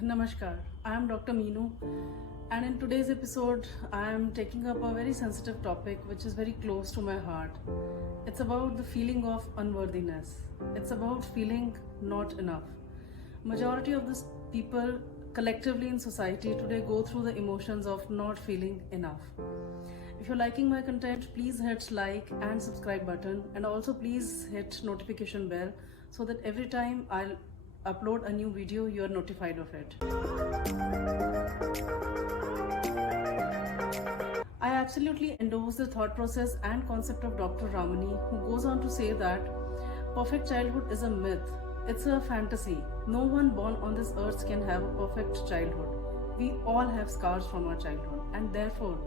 Namaskar, I am Dr. Meenu, and in today's episode, I am taking up a very sensitive topic which is very close to my heart. It's about the feeling of unworthiness. It's about feeling not enough. Majority of the people collectively in society today go through the emotions of not feeling enough. If you're liking my content, please hit like and subscribe button, and also please hit notification bell so that every time I'll upload a new video, you are notified of it. I absolutely endorse the thought process and concept of Dr. Ramani, who goes on to say that perfect childhood is a myth. It's a fantasy. No one born on this earth can have a perfect childhood. We all have scars from our childhood, and therefore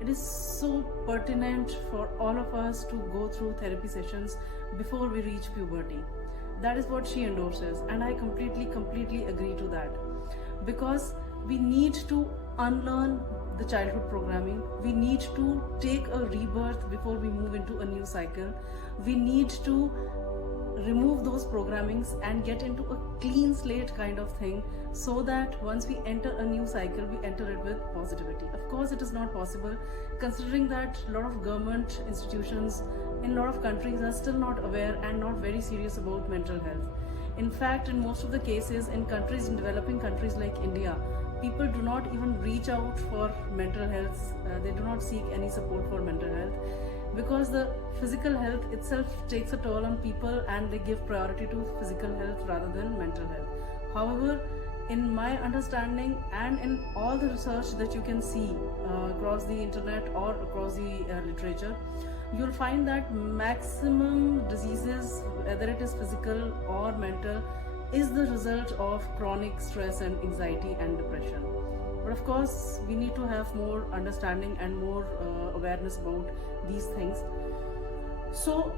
it is so pertinent for all of us to go through therapy sessions before we reach puberty. That is what she endorses, and I completely agree to that, because we need to unlearn the childhood programming. We need to take a rebirth before we move into a new cycle. We need to remove those programmings and get into a clean slate kind of thing, so that once we enter a new cycle, we enter it with positivity. Of course, it is not possible, considering that a lot of government institutions in a lot of countries are still not aware and not very serious about mental health. In fact, in most of the cases, in developing countries like India, people do not even reach out for mental health. They do not seek any support for mental health, because the physical health itself takes a toll on people, and they give priority to physical health rather than mental health. However, in my understanding and in all the research that you can see across the internet or across the literature, you'll find that maximum diseases, whether it is physical or mental, is the result of chronic stress and anxiety and depression. But of course, we need to have more understanding and more awareness about these things. So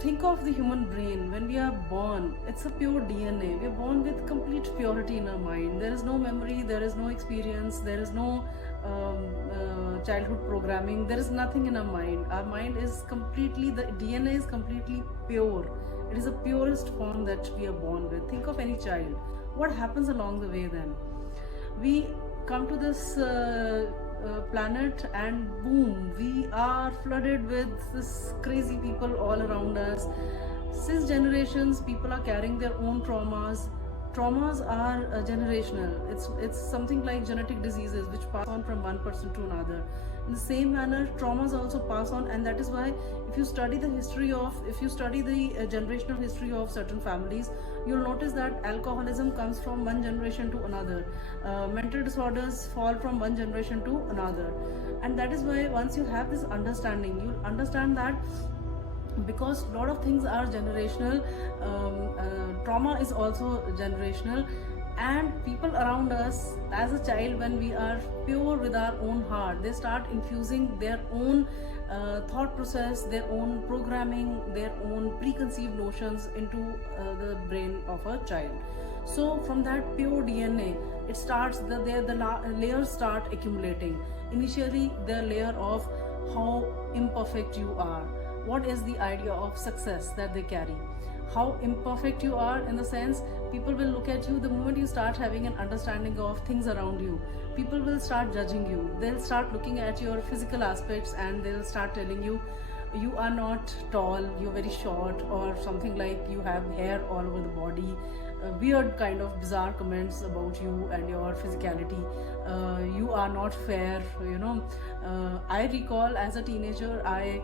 think of the human brain. When we are born, it's a pure DNA. We are born with complete purity in our mind. There is no memory, there is no experience, there is no childhood programming, there is nothing in our mind. Our mind is completely, the DNA is completely pure. It is the purest form that we are born with. Think of any child. What happens along the way then? We come to this planet, and boom, we are flooded with this crazy people all around us. Since generations, people are carrying their own traumas. Traumas are generational. It's something like genetic diseases which pass on from one person to another. In the same manner, traumas also pass on, and that is why if you study the generational history of certain families, you'll notice that alcoholism comes from one generation to another. Mental disorders fall from one generation to another. And that is why once you have this understanding, you'll understand that because a lot of things are generational, trauma is also generational, and people around us as a child, when we are pure with our own heart, they start infusing their own thought process, their own programming, their own preconceived notions into the brain of a child. So from that pure DNA, it starts, the layers start accumulating. Initially, the layer of how imperfect you are. What is the idea of success that they carry? How imperfect you are, in the sense, people will look at you the moment you start having an understanding of things around you. People will start judging you. They'll start looking at your physical aspects, and they'll start telling you, you are not tall, you're very short, or something like you have hair all over the body. Weird kind of bizarre comments about you and your physicality. You are not fair, I recall as a teenager, I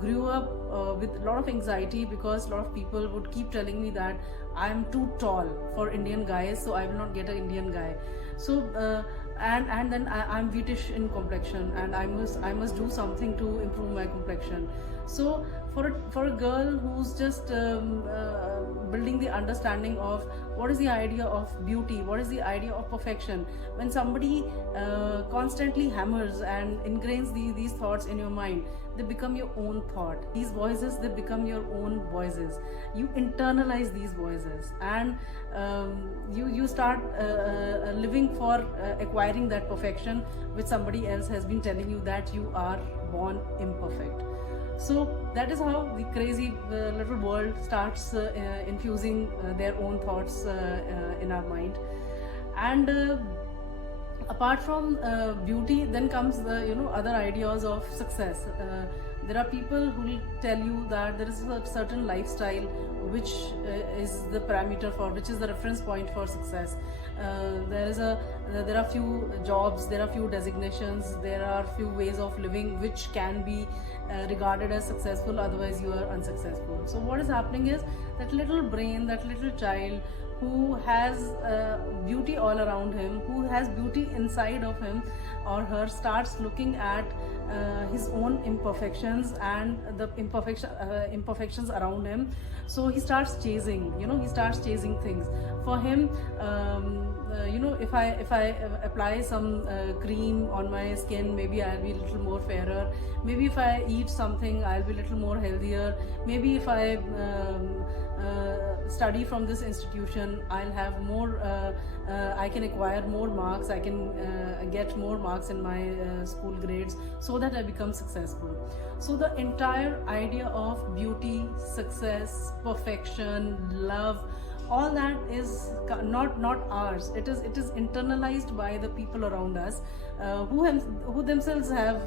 grew up with a lot of anxiety, because a lot of people would keep telling me that I am too tall for Indian guys, so I will not get an Indian guy. So and then I'm wheatish in complexion, and I must do something to improve my complexion. So for a girl who's just building the understanding of what is the idea of beauty, what is the idea of perfection, when somebody constantly hammers and ingrains these thoughts in your mind, they become your own thought. These voices, they become your own voices. You internalize these voices, and you start living for acquiring that perfection which somebody else has been telling you that you are born imperfect. So that is how the crazy little world starts infusing their own thoughts in our mind. And apart from beauty, then comes the other ideas of success. There are people who will tell you that there is a certain lifestyle which is the parameter for, which is the reference point for success. There are few jobs, there are few designations, there are few ways of living which can be regarded as successful, otherwise you are unsuccessful. So what is happening is that little brain, that little child who has beauty all around him, who has beauty inside of him or her, starts looking at his own imperfections and the imperfections around him. So he starts chasing, he starts chasing things. For him, if I apply some cream on my skin, maybe I'll be a little more fairer. Maybe if I eat something, I'll be a little more healthier. Maybe if I study from this institution, I'll have more, I can acquire more marks, I can get more marks in my school grades, so that I become successful. So the entire idea of beauty, success, perfection, love, all that is not ours. It is internalized by the people around us, who themselves have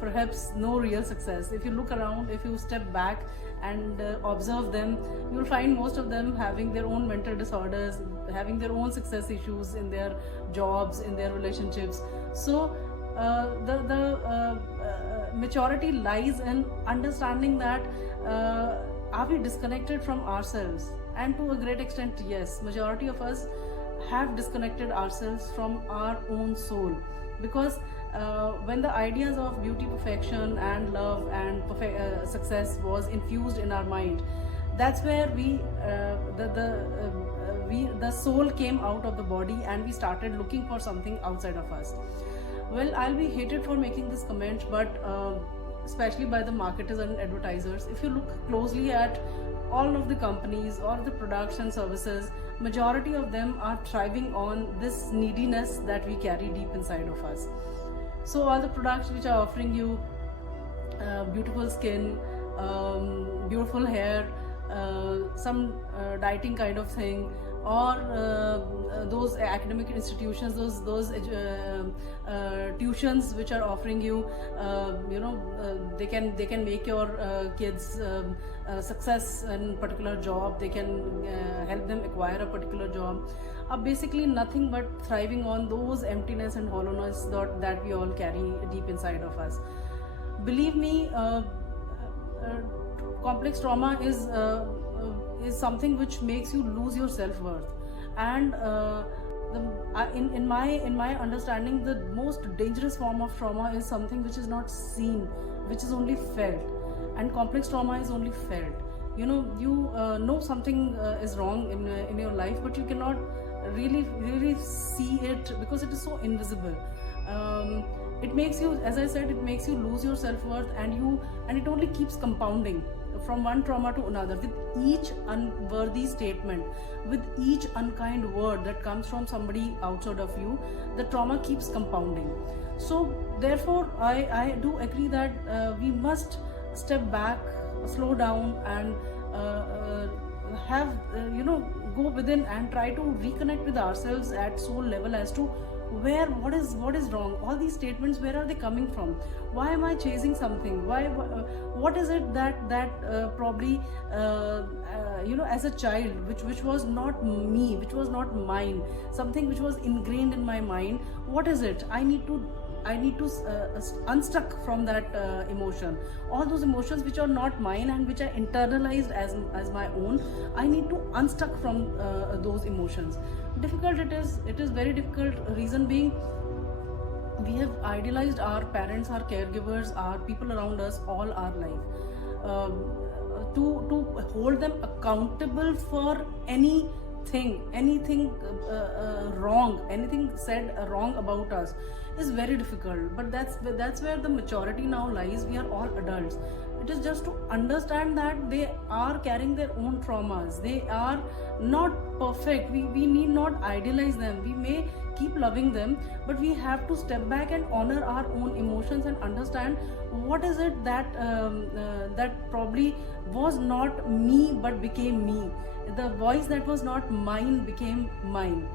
perhaps no real success. If you look around, if you step back and observe them, you will find most of them having their own mental disorders, having their own success issues in their jobs, in their relationships. So the maturity lies in understanding that are we disconnected from ourselves? And to a great extent, yes, majority of us have disconnected ourselves from our own soul, because when the ideas of beauty, perfection and love and success was infused in our mind, that's where the soul came out of the body and we started looking for something outside of us. Well, I'll be hated for making this comment, but especially by the marketers and advertisers, if you look closely at all of the companies, all of the products and services, majority of them are thriving on this neediness that we carry deep inside of us. So all the products which are offering you beautiful skin, beautiful hair, some dieting kind of thing, or those academic institutions, those tuitions which are offering you, they can make your kids success in particular job, they can help them acquire a particular job, are basically nothing but thriving on those emptiness and hollowness that we all carry deep inside of us. Believe me, complex trauma is something which makes you lose your self-worth, and in my understanding, the most dangerous form of trauma is something which is not seen, which is only felt, and complex trauma is only felt. You know something is wrong in your life, but you cannot really see it because it is so invisible. It makes you, as I said, it makes you lose your self-worth, and it only keeps compounding from one trauma to another. With each unworthy statement, with each unkind word that comes from somebody outside of you, the trauma keeps compounding. So therefore, I do agree that we must step back, slow down, and go within and try to reconnect with ourselves at soul level as to what is wrong. All these statements, where are they coming from? Why am I chasing something? What is it that probably as a child, which was not me, which was not mine, something which was ingrained in my mind? What is it? I need to unstuck from that emotion. All those emotions which are not mine and which are internalized as my own, I need to unstuck from those emotions. Difficult it is very difficult. Reason being, we have idealized our parents, our caregivers, our people around us all our life. To hold them accountable for anything wrong, anything said wrong about us is very difficult. But that's where the maturity now lies. We are all adults. It is just to understand that they are carrying their own traumas. They are not perfect. We need not idealize them. We may keep loving them, but we have to step back and honor our own emotions and understand what is it that probably was not me but became me. The voice that was not mine became mine.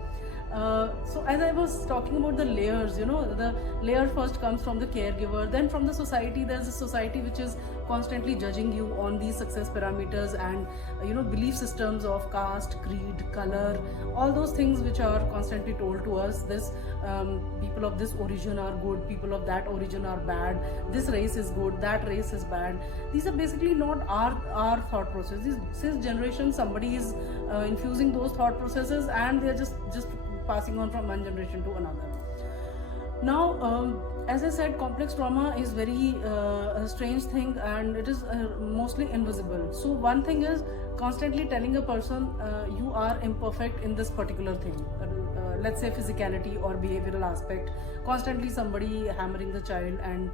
So as I was talking about the layers, the layer first comes from the caregiver, then from the society. There's a society which is constantly judging you on these success parameters and belief systems of caste, creed, color, all those things which are constantly told to us. This people of this origin are good, people of that origin are bad, this race is good, that race is bad. These are basically not our thought processes. Since generation somebody is infusing those thought processes, and they're just passing on from one generation to another. Now, as I said, complex trauma is very a strange thing, and it is mostly invisible. So one thing is constantly telling a person you are imperfect in this particular thing. Let's say physicality or behavioral aspect. Constantly somebody hammering the child and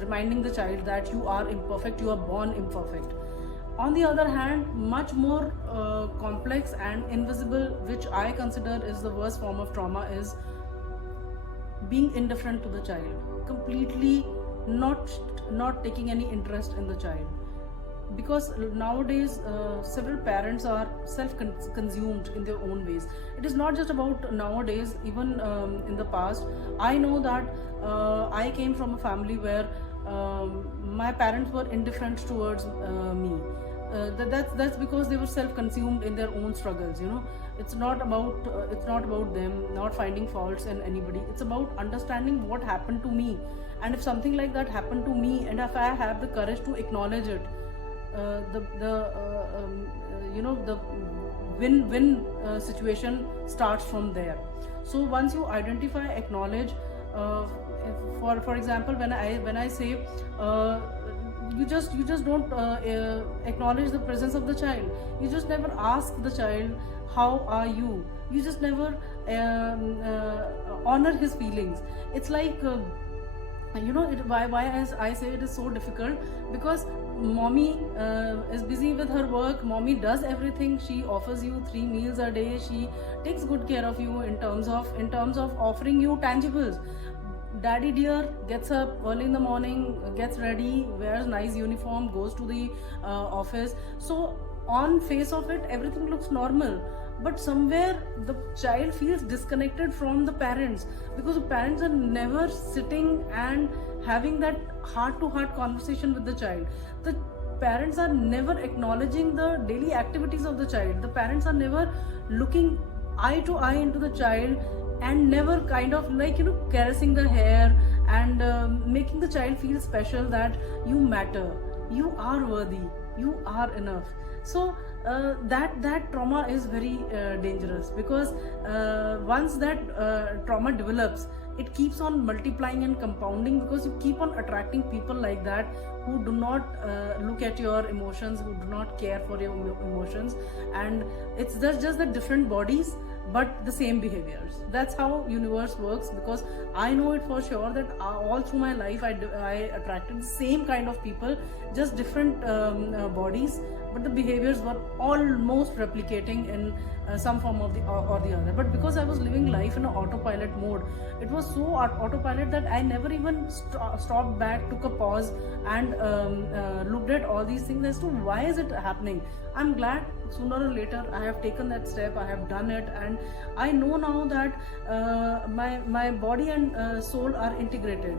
reminding the child that you are imperfect, you are born imperfect. On the other hand, much more complex and invisible, which I consider is the worst form of trauma, is being indifferent to the child, completely not taking any interest in the child. Because nowadays several parents are self-consumed in their own ways. It is not just about nowadays, even in the past. I know that I came from a family where my parents were indifferent towards me. That's because they were self-consumed in their own struggles. It's not about them not finding faults in anybody. It's about understanding what happened to me, and if something like that happened to me, and if I have the courage to acknowledge it, the win-win situation starts from there. So once you identify, acknowledge, for example, when I say you just don't acknowledge the presence of the child. You just never ask the child, how are you? You just never honor his feelings. It's like why I say it is so difficult, because mommy is busy with her work. Mommy does everything. She offers you 3 meals a day. She takes good care of you in terms of offering you tangibles. Daddy dear gets up early in the morning, gets ready, wears nice uniform, goes to the office. So on face of it, everything looks normal, but somewhere the child feels disconnected from the parents, because the parents are never sitting and having that heart-to-heart conversation with the child. The parents are never acknowledging the daily activities of the child. The parents are never looking eye to eye into the child, and never kind of caressing the hair and making the child feel special, that you matter, you are worthy, you are enough. So that trauma is very dangerous, because once that trauma develops, it keeps on multiplying and compounding, because you keep on attracting people like that, who do not look at your emotions, who do not care for your emotions, and it's just the different bodies but the same behaviors. That's how universe works, because I know it for sure that all through my life I attracted the same kind of people, just different bodies, but the behaviors were almost replicating in some form of the other. But because I was living life in an autopilot mode, it was so autopilot that I never even stopped back, took a pause, and looked at all these things as to why is it happening. I'm glad sooner or later I have taken that step, I have done it, and I know now that my body and soul are integrated.